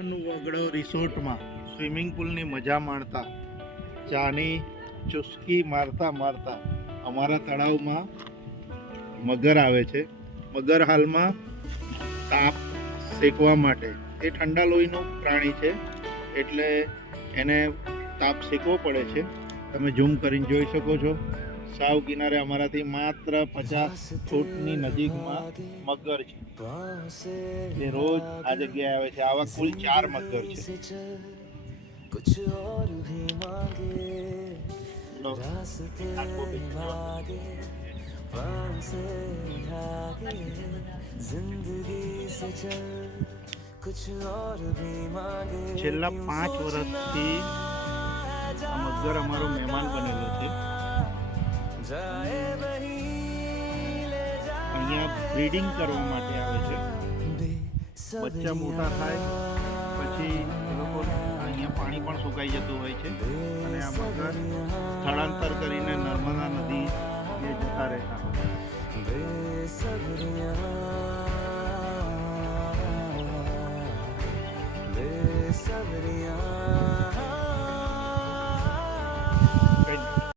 વગડો રિસોર્ટમાં swimming પુલની મજા માણતા ચાની ચુસ્કી મારતા મારતા અમારા તળાવમાં મગર આવે છે. મગર હાલમાં તાપ શેકવા માટે, એ ઠંડા લોહીનું પ્રાણી છે એટલે એને તાપ શેકવો પડે છે. તમે ઝૂમ કરીને જોઈ શકો છો. સાવ કિનારે અમારાથી માત્ર 50 ફૂટની નજીકમાં મગર છે. એ રોજ આ જગ્યાએ આવે છે. આવા કુલ 4 મગર છે. છેલ્લા 5 વર્ષથી આ મગર અમારો મહેમાન બનેલો છે. અહીંયા બ્રીડિંગ કરવા માટે આવે છે. બચ્ચા મોટા થાય પછી એ લોકો અહીંયા પાણી પણ સુકાઈ જતું હોય છે અને આ મગર સ્થળાંતર કરીને નર્મદા નદી એ જતા રહેતા હોય. સબરિયા